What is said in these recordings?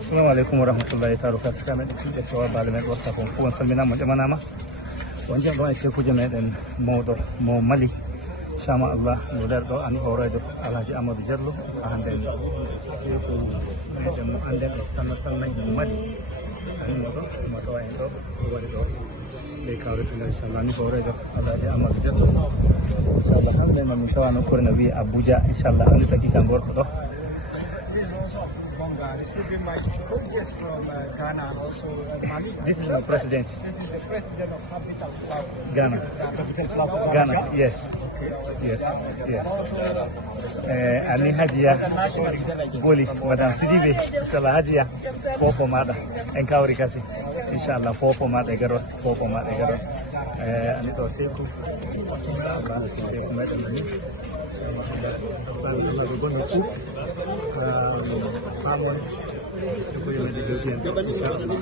Assalamu alaikum warahmatullahi ta'ala saka men fulɓe to baale men ɗo safon fu on salminama ƴamanama on jiyam ɗon e sekuji meɗen mawɗo mo Mali inchallah Allah no nder ɗo ani horejo Alhaji Amadou Diallo fa hande seku meɗen mo anden e sanna sannayi mo Mali ani mo ɗo mo tawa en ɗo waɗi ɗo ɓe kawretude inchallah ni horejo Alhaji Amadou Diallo inchallah hande nomin tawa nokkure no wiye Abuja inchallah andi sakika gorko ɗo. Receiving my guest from Ghana and also Mali. This is our president. This is the president of Capital Club. Ghana. Ghana, yes. Yes, yes. Ani Hajiya Goli, Madam Sidibe, Sala Hajiya, fofo maɗa en kawri kasi inchallah fofo maɗa garo fofo maɗa garo ani ɗo seku seku meɗen ni Allah gonno fuu famon seku yimɓe jewti en inchallah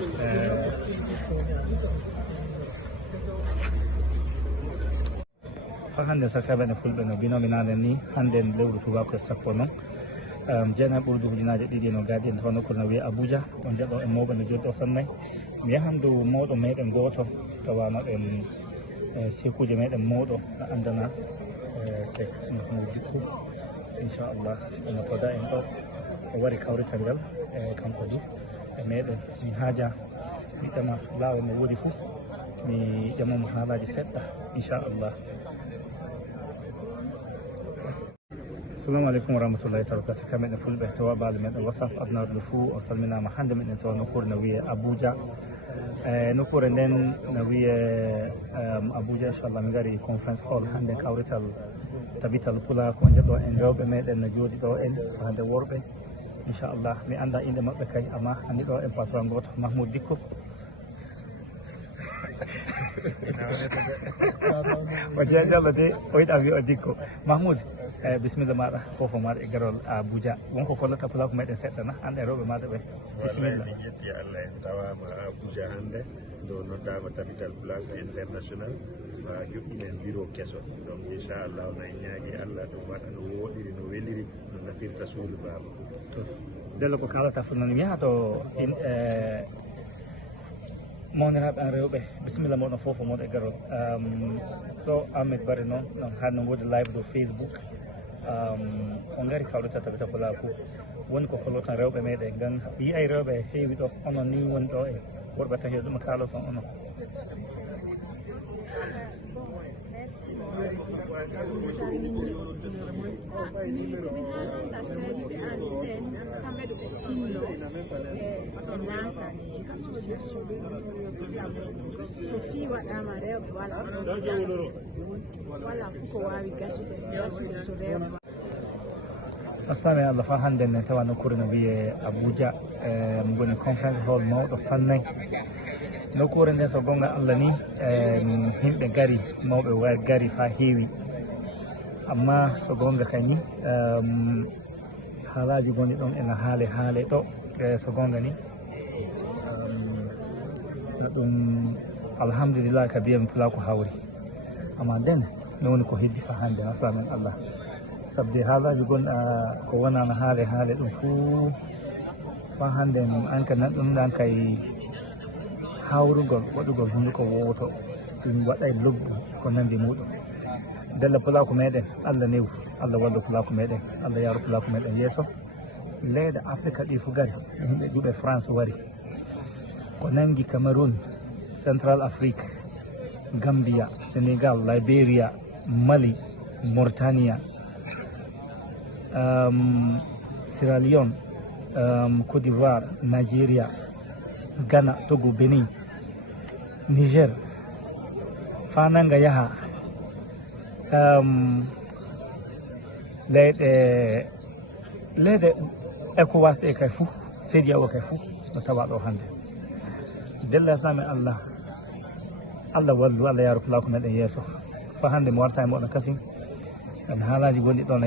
hande sakaɓe ne fulɓe no binomi nane ni hande lewru tubako e sappo noon jeenayi ɓurdu ujunaje ɗiɗi no gaadi en tawa nokkude no wiye Abuja on jeeɗo e mawɓe no joni ɗo sannayi mi yahan dow mawɗo meɗen goto tawano ɗen sekuji meɗen mawɗo no andana Sek Mahmoud Dicko inchallah eno toda en ɗo o wari kawrital ngal e kanko du e meɗen mi haaja mi ƴama lawol mo woodi foof mi ƴamamo haalaji seɗɗa inchallah. Assalamu alaikum warahmatullahi ta'ala saka meɗen fulɓe tawa baale meɗen WhatsApp adnaɗo fuu o salminama hande meɗen tawa nokkure no wiye Abuja nokkure nden no wiye Abuja inchallah mi gari conference hall hande kawrital tabital pulako jeeɗo en rewɓe meɗen no jooɗi ɗo en so hande worɓe inchallah mi anda inde mabɓe kay amma andi ɗo en patron goto Mahmoud Dicko o jeeya Diallo de o yiɗa wi o Dicko Mahmoud bisimilla maɗa fofo maɗa e garol Abuja wonko kollata pulako meɗen seɗɗa na an e rewɓe maɗa ɓe bisimilla. min yetti Allah en tawama Abuja hande ɗo noddama tabital pulako international ha joɗɗinen bureau kesso donc inchallah no en ñaagui Allah ɗum waɗa no woɗiri no weliri no nafirta suudu baba fof dello ko kalata fu noon mi yaha to mawniraɓe an rewɓe bisimilla moɗon fofo moɗo e garol ɗo Ahmed Bare noon har no woodi live do Facebook on gari kawrita tabita pulaku woni ko kolloton rewɓe meɗen gan yiyay rewɓe heewi ɗo onon ni woni ɗo e worɓe tahi ɗum kaloton onon. salmini komin haalanta seeɗiɓe an ɓen kamɓe ɗo ɓe tinno ɓe natani association sabu so fi waɗama rewɓe wala gasata wala fuu ko wawi gasude so rewɓe. Assalamu Allah fa hande ne tawa nokkure no wiye Abuja woni conference hall mawɗo sannayi nokkure nde so gonga Allah ni himɓe gari mawɓe gari fa heewi amma so gonga kañi haalaji goni ɗon ena haale ɗo so gonga ni ɗum alhamdulillah ka biyami pulako hawri amma nden no woni ko heddi fa hande asamen Allah sabde haalaji gonɗa ko wonano haale ɗum fuu fa hande an ka nan ɗum ɗan kay hawrugol waɗugol hunduko wowoto ɗum waɗay lobbu ko nandi muɗum della pulako meɗen Allah new Allah wallu pulako meɗen Allah yaaru pulako meɗen yeeso leyɗe Afrique ɗi fu gari yimɓe juuɓe France wari ko nangi Cameroun, Central Afrique, Gambia, Sénégal, Liberia, Mali, Mauritania, Sierra Leone, Côte d'Ivoire, Nigeria, Ghana, Togo, Benin, Niger, fananga yaha leyɗe ECOWAS ɗe kay fuu CEDEAO kay fuu no tawa ɗo hande della sami Allah wallu Allah yaaru pulako meɗen yeeso fa hande mo warta e moɗon kasi en haalaji gonɗi ɗon